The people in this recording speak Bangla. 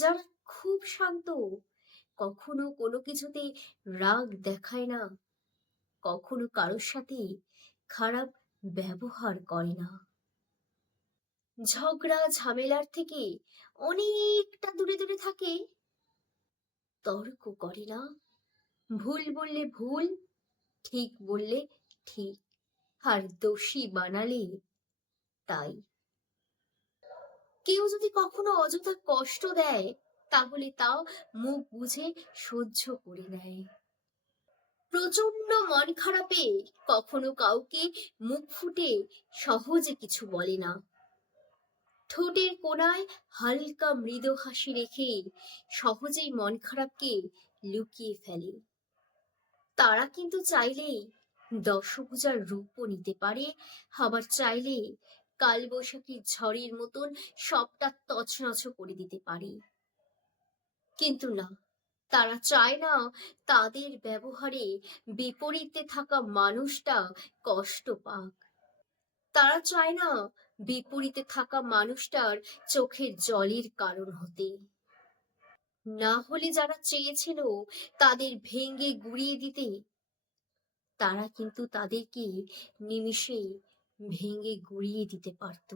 যারা খুব শান্ত, কখনো কোনো কিছুতে রাগ দেখায় না, কখনো কারোর সাথে খারাপ ব্যবহার করে না, ঝগড়া ঝামেলার থেকে অনেকটা দূরে দূরে থাকে, তর্ক করে না, ভুল বললে ভুল, ঠিক বললে ঠিক, আর দোষী বানালে তাই। কেউ যদি কখনো অযথা কষ্ট দেয়, তাহলে তাও মুখ বুঝে সহ্য করে নেয়। প্রচন্ড মন খারাপে কখনো কাউকে মুখ ফুটে সহজে কিছু বলে না। ঠোঁটের কোণায় হালকা মৃদু হাসি রেখে সহজেই মন খারাপকে লুকিয়ে ফেলে। তারা কিন্তু চাইলেই দশভুজার রূপও নিতে পারে, আবার চাইলে কালবৈশাখীর ঝড়ের মতন সবটা তছনছ করে দিতে পারে। কিন্তু না, তারা চায় না তাদের ব্যবহারে বিপরীতে থাকা মানুষটা কষ্ট পাক। তারা চায় না বিপরীতে থাকা মানুষটার চোখের জলের কারণ হতে। না হলে যারা চেয়েছিল তাদের ভেঙে গুঁড়িয়ে দিতে, তারা কিন্তু তাদেরকে নিমিষেই ভেঙে গুঁড়িয়ে দিতে পারত।